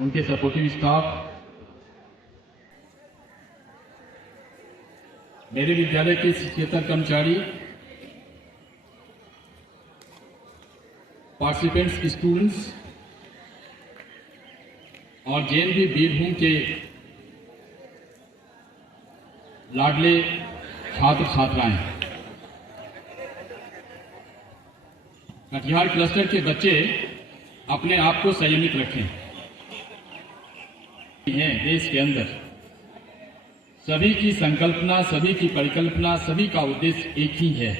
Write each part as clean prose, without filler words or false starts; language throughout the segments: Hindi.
उनके सपोर्टिव स्टाफ, मेरे विद्यालय के शिक्षकेतर कर्मचारी, पार्टिसिपेंट्स स्टूडेंट्स और जेएनवी बीरभूम के लाडले छात्र छात्राएं, कटिहार क्लस्टर के बच्चे अपने आप को संयमित रखें। हैं देश के अंदर सभी की संकल्पना, सभी की परिकल्पना, सभी का उद्देश्य एक ही है।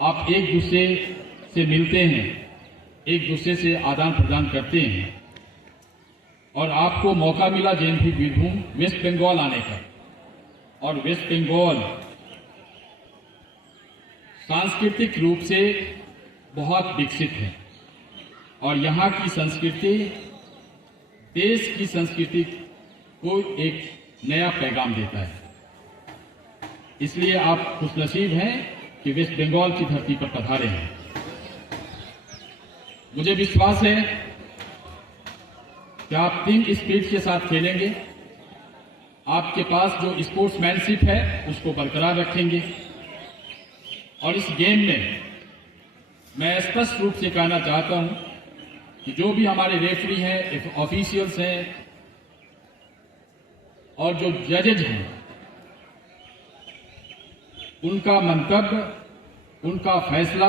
आप एक दूसरे से मिलते हैं, एक दूसरे से आदान प्रदान करते हैं और आपको मौका मिला जेएनवी बीरभूम वेस्ट बंगाल आने का। और वेस्ट बंगाल सांस्कृतिक रूप से बहुत विकसित है और यहाँ की संस्कृति देश की संस्कृति को एक नया पैगाम देता है। इसलिए आप खुशनसीब हैं कि वेस्ट बंगाल की धरती पर पधारे हैं। मुझे विश्वास है कि आप टीम स्पिरिट के साथ खेलेंगे, आपके पास जो स्पोर्ट्समैनशिप है उसको बरकरार रखेंगे और इस गेम में मैं स्पष्ट रूप से कहना चाहता हूं कि जो भी हमारे रेफरी हैं, ऑफिशियल्स हैं और जो जजेज हैं, उनका मंतव्य, उनका फैसला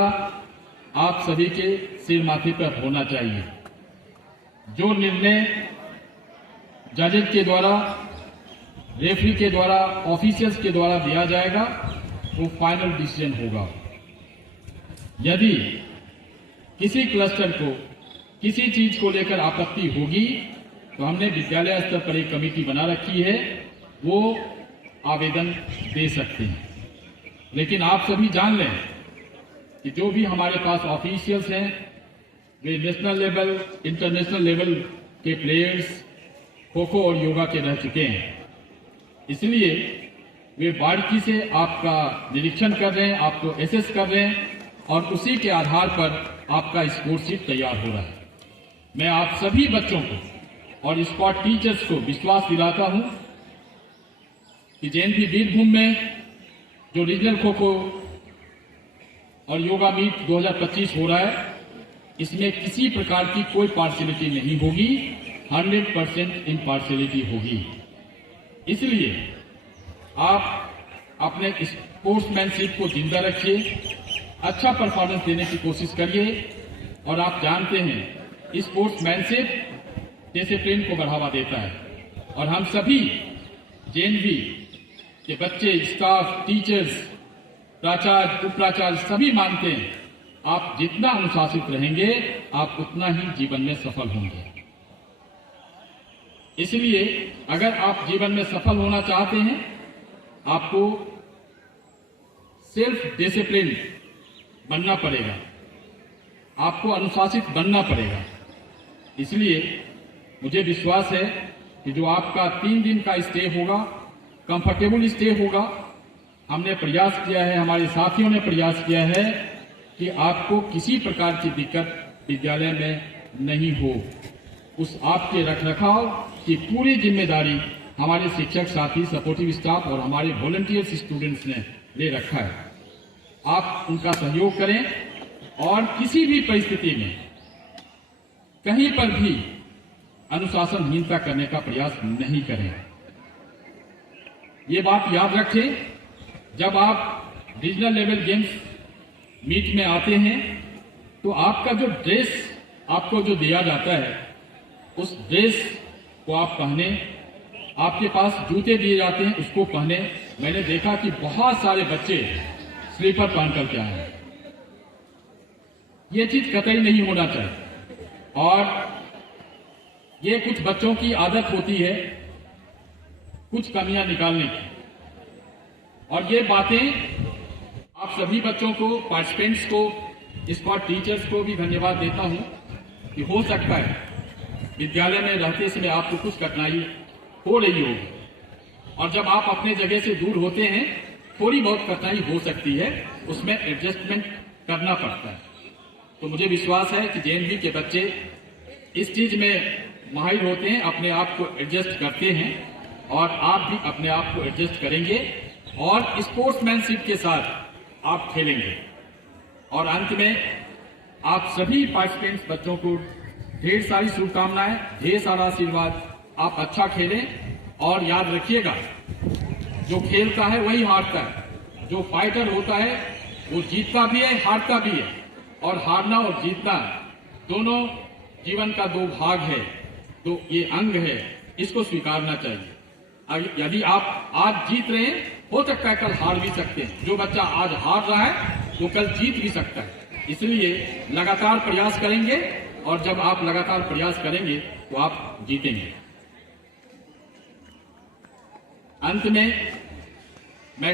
आप सभी के सिर माथे पर होना चाहिए। जो निर्णय जजेज के द्वारा, रेफरी के द्वारा, ऑफिशियल्स के द्वारा दिया जाएगा वो फाइनल डिसीजन होगा। यदि किसी क्लस्टर को किसी चीज को लेकर आपत्ति होगी तो हमने विद्यालय स्तर पर एक कमेटी बना रखी है, वो आवेदन दे सकते हैं। लेकिन आप सभी जान लें कि जो भी हमारे पास ऑफिशियल्स हैं वे नेशनल लेवल, इंटरनेशनल लेवल के प्लेयर्स खो खो और योगा के रह चुके हैं, इसलिए वे बारीकी से आपका निरीक्षण कर रहे हैं, आपको एसेस कर रहे हैं और उसी के आधार पर आपका स्पोर्ट्सशिप तैयार हो रहा है। मैं आप सभी बच्चों को और स्पोर्ट टीचर्स को विश्वास दिलाता हूं कि जयंती बीरभूम में जो रीजनल खो खो और योगा मीट 2025 हो रहा है, इसमें किसी प्रकार की कोई पार्शियलिटी नहीं होगी, 100% इम्पार्शियलिटी होगी। इसलिए आप अपने स्पोर्ट्समैनशिप को जिंदा रखिए, अच्छा परफॉर्मेंस देने की कोशिश करिए और आप जानते हैं स्पोर्ट्समैनशिप डिसिप्लिन को बढ़ावा देता है और हम सभी जेएनवी के बच्चे, स्टाफ, टीचर्स, प्राचार्य, उपप्राचार्य सभी मानते हैं आप जितना अनुशासित रहेंगे आप उतना ही जीवन में सफल होंगे। इसलिए अगर आप जीवन में सफल होना चाहते हैं आपको सेल्फ डिसिप्लिन बनना पड़ेगा, आपको अनुशासित बनना पड़ेगा। इसलिए मुझे विश्वास है कि जो आपका 3 दिन का स्टे होगा, कंफर्टेबल स्टे होगा। हमने प्रयास किया है, हमारे साथियों ने प्रयास किया है कि आपको किसी प्रकार की दिक्कत विद्यालय में नहीं हो। उस आपके रखरखाव की पूरी जिम्मेदारी हमारे शिक्षक साथी, सपोर्टिव स्टाफ और हमारे वॉलंटियर्स स्टूडेंट्स ने ले रखा है। आप उनका सहयोग करें और किसी भी परिस्थिति में कहीं पर भी अनुशासनहीनता करने का प्रयास नहीं करें। ये बात याद रखें, जब आप रीजनल लेवल गेम्स मीट में आते हैं तो आपका जो ड्रेस आपको जो दिया जाता है उस ड्रेस को आप पहने, आपके पास जूते दिए जाते हैं उसको पहने। मैंने देखा कि बहुत सारे बच्चे स्लीपर पहन करके आए हैं। ये चीज कतई नहीं होना चाहिए और ये कुछ बच्चों की आदत होती है कुछ कमियां निकालने की, और ये बातें आप सभी बच्चों को, पार्टिसिपेंट्स को, स्पोर्ट टीचर्स को भी धन्यवाद देता हूं कि हो सकता है विद्यालय में रहते समय आपको कुछ कठिनाई हो रही होगी और जब आप अपने जगह से दूर होते हैं थोड़ी बहुत कठिनाई हो सकती है, उसमें एडजस्टमेंट करना पड़ता है। तो मुझे विश्वास है कि जेएनवी के बच्चे इस चीज में माहिर होते हैं, अपने आप को एडजस्ट करते हैं और आप भी अपने आप को एडजस्ट करेंगे और स्पोर्ट्समैनशिप के साथ आप खेलेंगे। और अंत में आप सभी पार्टिसिपेंट्स बच्चों को ढेर सारी शुभकामनाएं, ढेर सारा आशीर्वाद। आप अच्छा खेलें और याद रखिएगा जो खेलता है वही हारता है, जो फाइटर होता है वो जीतता भी है, हारता भी है, और हारना और जीतना दोनों जीवन का 2 भाग है, तो ये अंग है, इसको स्वीकारना चाहिए। यदि आप आज जीत रहे हैं हो सकता है कल हार भी सकते हैं, जो बच्चा आज हार रहा है वो कल जीत भी सकता है। इसलिए लगातार प्रयास करेंगे और जब आप लगातार प्रयास करेंगे तो आप जीतेंगे। अंत में मैं